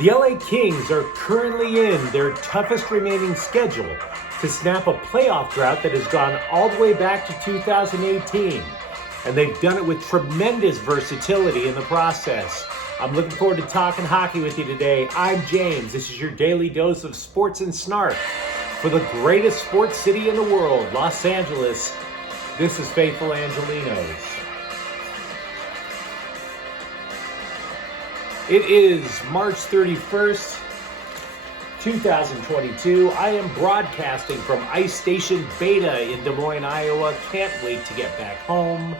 The LA Kings are currently in their toughest remaining schedule to snap a playoff drought that has gone all the way back to 2018. And they've done it with tremendous versatility in the process. I'm looking forward to talking hockey with you today. I'm James. This is your daily dose of sports and snark for the greatest sports city in the world, Los Angeles. This is Faithful Angelenos. It is March 31st, 2022. I am broadcasting from Ice Station Beta in Des Moines, Iowa. Can't wait to get back home.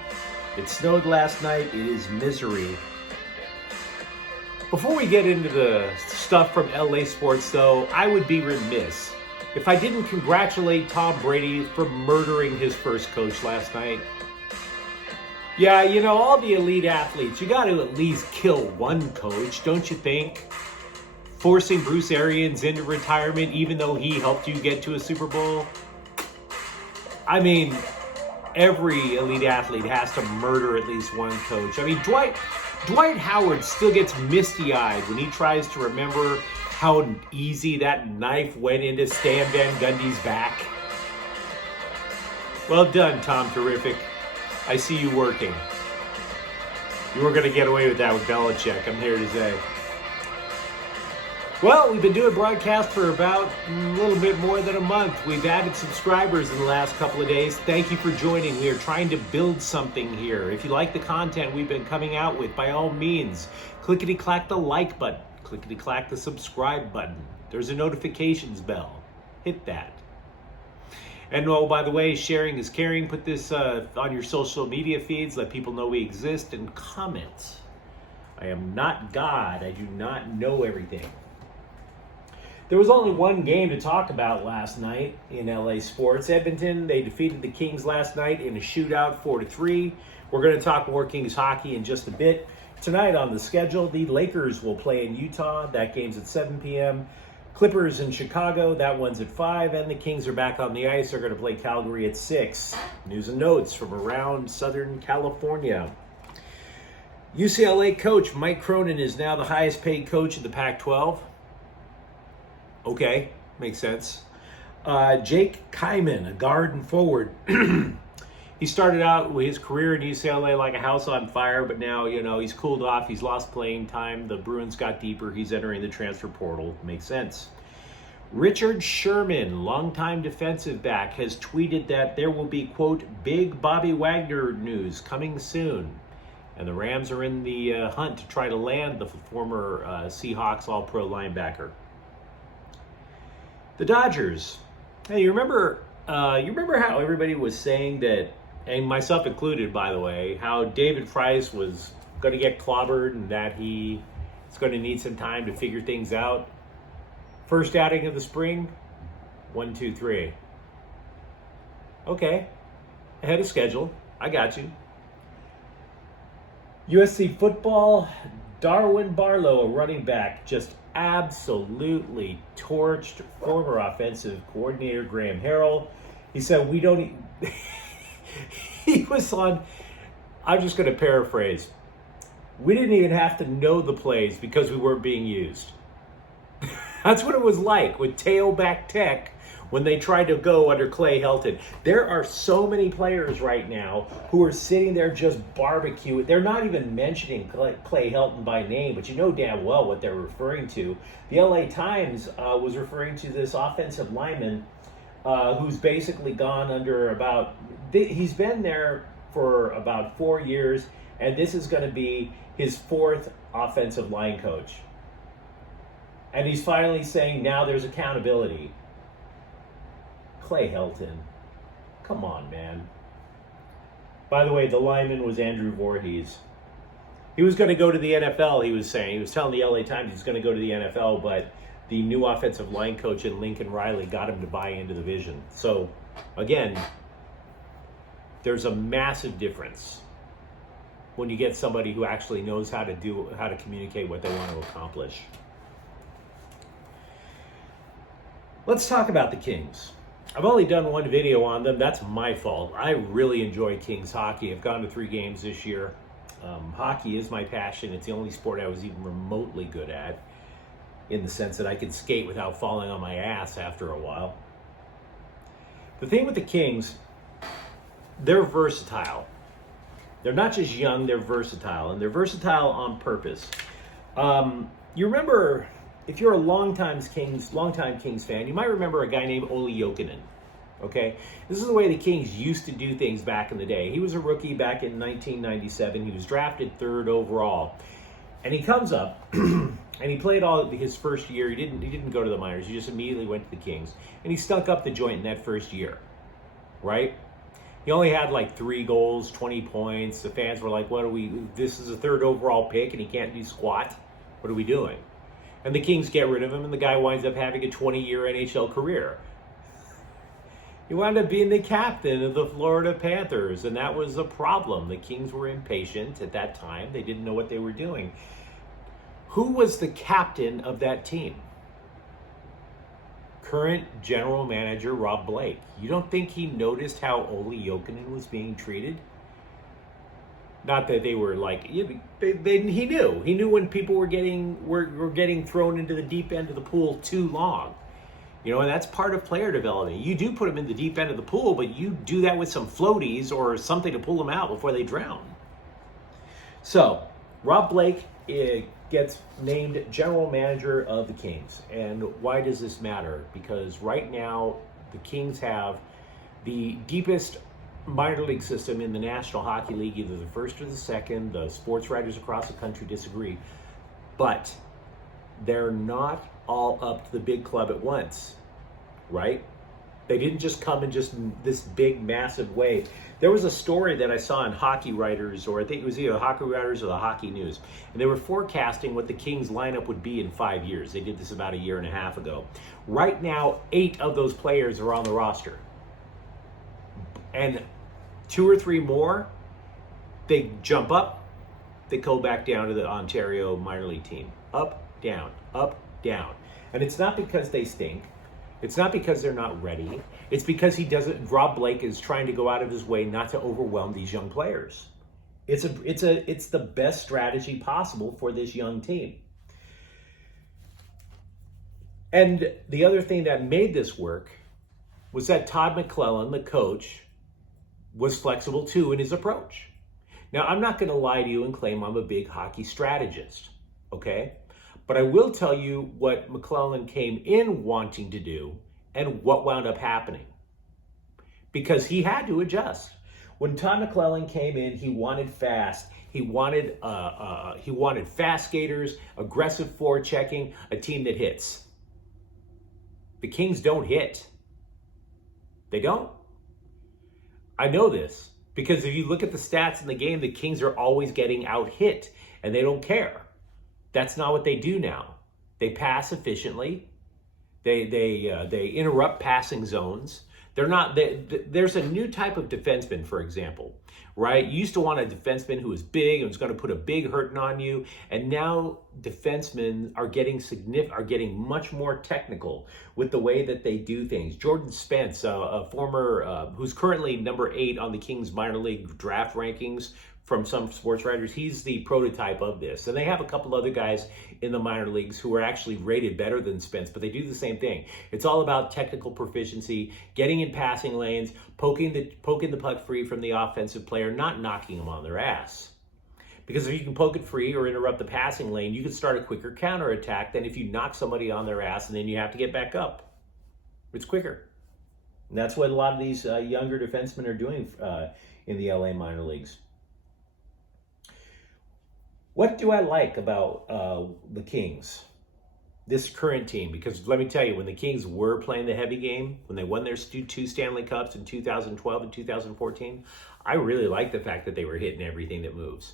It snowed last night. It is misery. Before we get into the stuff from LA sports, though, I would be remiss if I didn't congratulate Tom Brady for murdering his first coach last night. Yeah, you know, all the elite athletes, you got to at least kill one coach, don't you think? Forcing Bruce Arians into retirement even though he helped you get to a Super Bowl. I mean, every elite athlete has to murder at least one coach. I mean, Dwight Howard still gets misty-eyed when he tries to remember how easy that knife went into Stan Van Gundy's back. Well done, Tom Terrific. I see you working. You were going to get away with that with Belichick, I'm here to say. Well, we've been doing broadcasts for about a little bit more than a month. We've added subscribers in the last couple of days. Thank you for joining. We are trying to build something here. If you like the content we've been coming out with, by all means, clickety-clack the like button. Clickety-clack the subscribe button. There's a notifications bell. Hit that. And oh, by the way, sharing is caring. Put this on your social media feeds. Let people know we exist and comment. I am not God. I do not know everything. There was only one game to talk about last night in LA sports. Edmonton, they defeated the Kings last night in a shootout 4-3. We're going to talk more Kings hockey in just a bit. Tonight on the schedule, the Lakers will play in Utah. That game's at 7 p.m. Clippers in Chicago, that one's at 5, and the Kings are back on the ice. They're going to play Calgary at 6. News and notes from around Southern California. UCLA coach Mike Cronin is now the highest paid coach in the Pac-12. Okay, makes sense. Jake Kyman, a guard and forward. He started out with his career in UCLA like a house on fire, but now, you know, he's cooled off. He's lost playing time. The Bruins got deeper. He's entering the transfer portal. Makes sense. Richard Sherman, longtime defensive back, has tweeted that there will be, quote, big Bobby Wagner news coming soon. And the Rams are in the hunt to try to land the former Seahawks All-Pro linebacker. The Dodgers. Hey, you remember how everybody was saying that, and myself included, by the way, how David Price was going to get clobbered and that he is going to need some time to figure things out? First outing of the spring, 1, 2, 3. Okay, ahead of schedule. I got you. USC football, Darwin Barlow, a running back, just absolutely torched former offensive coordinator Graham Harrell. He said, we don't... He was on... I'm just going to paraphrase. We didn't even have to know the plays because we weren't being used. That's what it was like with tailback tech when they tried to go under Clay Helton. There are so many players right now who are sitting there just barbecuing. They're not even mentioning Clay Helton by name, but you know damn well what they're referring to. The LA Times was referring to this offensive lineman who's basically gone under he's been there for about 4 years, and this is going to be his 4th offensive line coach. And he's finally saying now there's accountability. Clay Helton. Come on, man. By the way, the lineman was Andrew Voorhees. He was going to go to the NFL, he was saying. He was telling the LA Times he's going to go to the NFL, but the new offensive line coach in Lincoln Riley got him to buy into the vision. So, again, there's a massive difference when you get somebody who actually knows how to communicate what they want to accomplish. Let's talk about the Kings. I've only done one video on them. That's my fault. I really enjoy Kings hockey. I've gone to 3 games this year. Hockey is my passion. It's the only sport I was even remotely good at. in the sense that I could skate without falling on my ass after a while. The thing with the Kings, they're versatile. They're not just young, they're versatile, and they're versatile on purpose. You remember, if you're a longtime Kings fan, you might remember a guy named Olli Jokinen. Okay, this is the way the Kings used to do things back in the day. He was a rookie back in 1997. He was drafted 3rd overall, and he comes up and he played all his first year. He didn't go to the minors. He just immediately went to the Kings, and he stunk up the joint in that first year, right? He only had like 3 goals, 20 points. The fans were like, this is a 3rd overall pick and he can't do squat. What are we doing? And the Kings get rid of him, and the guy winds up having a 20-year NHL career. He wound up being the captain of the Florida Panthers, and that was a problem. The Kings were impatient at that time. They didn't know what they were doing. Who was the captain of that team? Current general manager Rob Blake. You don't think he noticed how Olli Jokinen was being treated? Not that they were like, he knew. He knew when people were getting thrown into the deep end of the pool too long. And that's part of player development. You do put them in the deep end of the pool, but you do that with some floaties or something to pull them out before they drown. So, Rob Blake gets named general manager of the Kings. And why does this matter? Because right now, the Kings have the deepest minor league system in the National Hockey League, either the first or the second. The sports writers across the country disagree. But they're not all up to the big club at once, right? They didn't just come in just this big, massive way. There was a story that I saw in Hockey Writers, or I think it was either Hockey Writers or the Hockey News, and they were forecasting what the Kings lineup would be in 5 years. They did this about a year and a half ago. Right now, 8 of those players are on the roster. And 2 or 3 more, they jump up, they go back down to the Ontario minor league team. Up, down, down. And it's not because they stink. It's not because they're not ready. It's because Rob Blake is trying to go out of his way not to overwhelm these young players. It's the best strategy possible for this young team. And the other thing that made this work was that Todd McClellan, the coach, was flexible too in his approach. Now, I'm not going to lie to you and claim I'm a big hockey strategist, okay? But I will tell you what McClellan came in wanting to do and what wound up happening. Because he had to adjust. When Todd McClellan came in, he wanted fast. He wanted fast skaters, aggressive forechecking, a team that hits. The Kings don't hit. They don't. I know this because if you look at the stats in the game, the Kings are always getting out hit, and they don't care. That's not what they do now. They pass efficiently. They interrupt passing zones. There's a new type of defenseman, for example, right? You used to want a defenseman who was big and was going to put a big hurting on you, and now defensemen are getting much more technical with the way that they do things. Jordan Spence, a former who's currently number 8 on the Kings minor league draft rankings from some sports writers, he's the prototype of this. And they have a couple other guys in the minor leagues who are actually rated better than Spence, but they do the same thing. It's all about technical proficiency, getting in passing lanes, poking the puck free from the offensive player, not knocking them on their ass. Because if you can poke it free or interrupt the passing lane, you can start a quicker counterattack than if you knock somebody on their ass and then you have to get back up. It's quicker. And that's what a lot of these younger defensemen are doing in the LA minor leagues. What do I like about the Kings, this current team? Because let me tell you, when the Kings were playing the heavy game, when they won their 2 Stanley Cups in 2012 and 2014, I really like the fact that they were hitting everything that moves.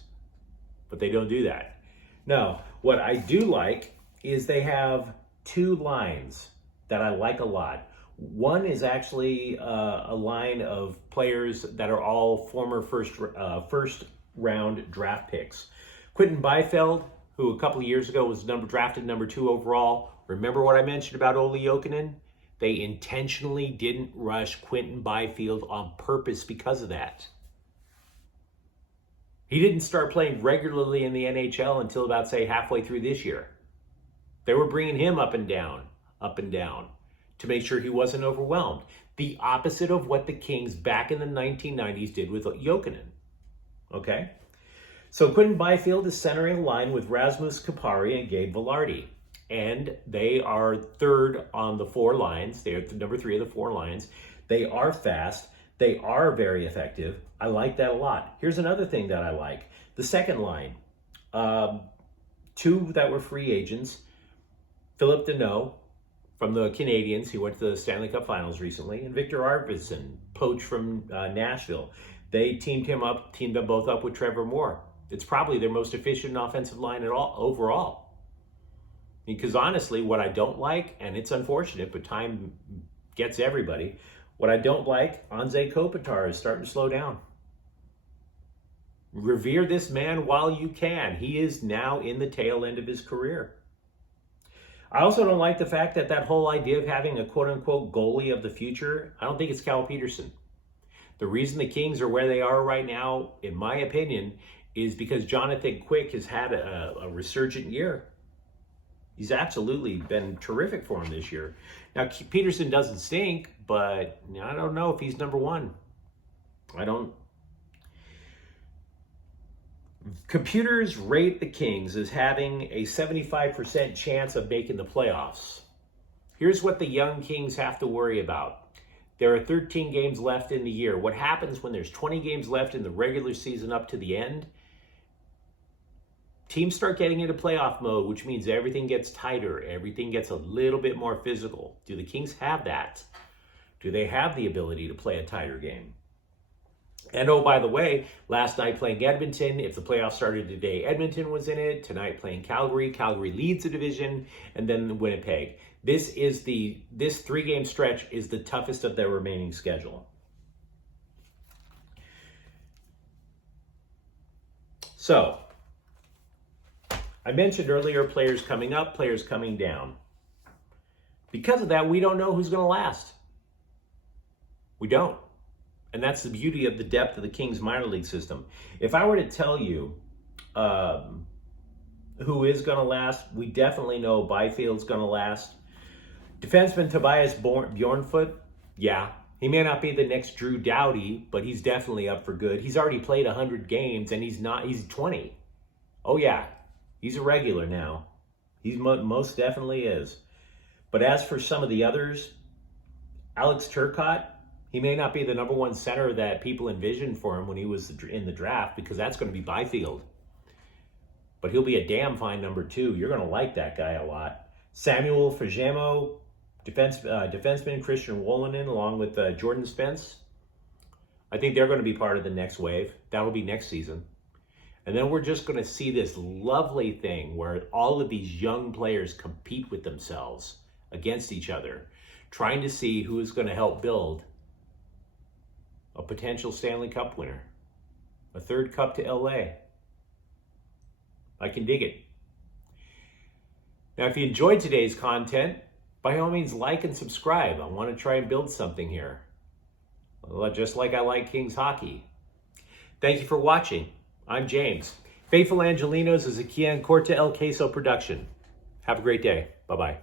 But they don't do that. Now, what I do like is they have 2 lines that I like a lot. One is actually a line of players that are all former first round draft picks. Quentin Bifeld, who a couple of years ago was drafted number 2 overall. Remember what I mentioned about Olli Jokinen? They intentionally didn't rush Quentin Byfield on purpose because of that. He didn't start playing regularly in the NHL until about, say, halfway through this year. They were bringing him up and down, to make sure he wasn't overwhelmed. The opposite of what the Kings back in the 1990s did with Jokinen. Okay? So Quentin Byfield is centering a line with Rasmus Kupari and Gabe Vilardi. And they are third on the four lines. They're number 3 of the 4 lines. They are fast. They are very effective. I like that a lot. Here's another thing that I like. The second line. 2 that were free agents. Philip Deneau from the Canadiens, who went to the Stanley Cup Finals recently, and Victor Arvidsson, poached from Nashville. They teamed them both up with Trevor Moore. It's probably their most efficient offensive line at all overall. Because honestly, what I don't like, and it's unfortunate, but time gets everybody, what I don't like, Anze Kopitar is starting to slow down. Revere this man while you can. He is now in the tail end of his career. I also don't like the fact that whole idea of having a quote-unquote goalie of the future, I don't think it's Cal Peterson. The reason the Kings are where they are right now, in my opinion, is because Jonathan Quick has had a resurgent year. He's absolutely been terrific for him this year. Now, Peterson doesn't stink, but I don't know if he's number 1. I don't. Computers rate the Kings as having a 75% chance of making the playoffs. Here's what the young Kings have to worry about. There are 13 games left in the year. What happens when there's 20 games left in the regular season up to the end? Teams start getting into playoff mode, which means everything gets tighter. Everything gets a little bit more physical. Do the Kings have that? Do they have the ability to play a tighter game? And oh, by the way, last night playing Edmonton, if the playoffs started today, Edmonton was in it. Tonight playing Calgary. Calgary leads the division, and then Winnipeg. This 3-game stretch is the toughest of their remaining schedule. So, I mentioned earlier players coming up, players coming down. Because of that, we don't know who's going to last. We don't. And that's the beauty of the depth of the Kings minor league system. If I were to tell you who is going to last, we definitely know Byfield's going to last. Defenseman Tobias Bjornfoot, yeah. He may not be the next Drew Doughty, but he's definitely up for good. He's already played 100 games, and he's 20. Oh, yeah. He's a regular now. He most definitely is. But as for some of the others, Alex Turcotte, he may not be the number 1 center that people envisioned for him when he was in the draft, because that's going to be Byfield. But he'll be a damn fine number 2. You're going to like that guy a lot. Samuel Fajemo, defenseman Christian Wolanin, along with Jordan Spence. I think they're going to be part of the next wave. That'll be next season. And then we're just going to see this lovely thing where all of these young players compete with themselves against each other, trying to see who is going to help build a potential Stanley Cup winner, a 3rd cup to LA. I can dig it. Now, if you enjoyed today's content, by all means, like and subscribe. I want to try and build something here, just like I like Kings hockey. Thank you for watching. I'm James. Faithful Angelenos is a Kian Corta El Queso production. Have a great day. Bye-bye.